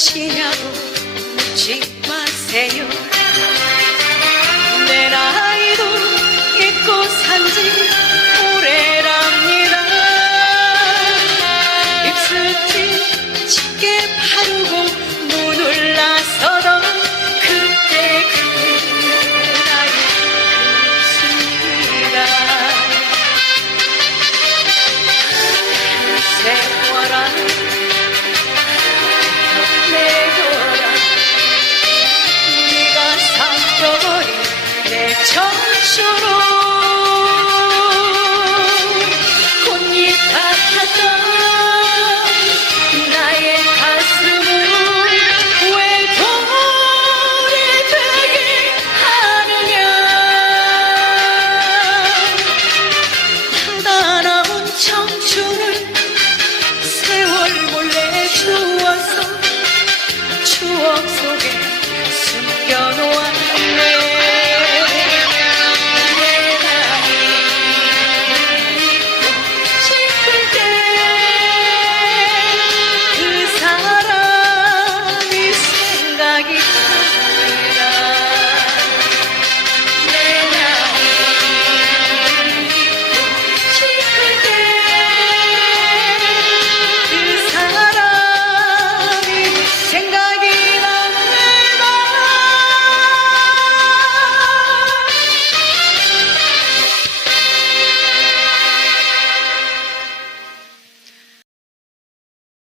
지나고 묻지 마세요.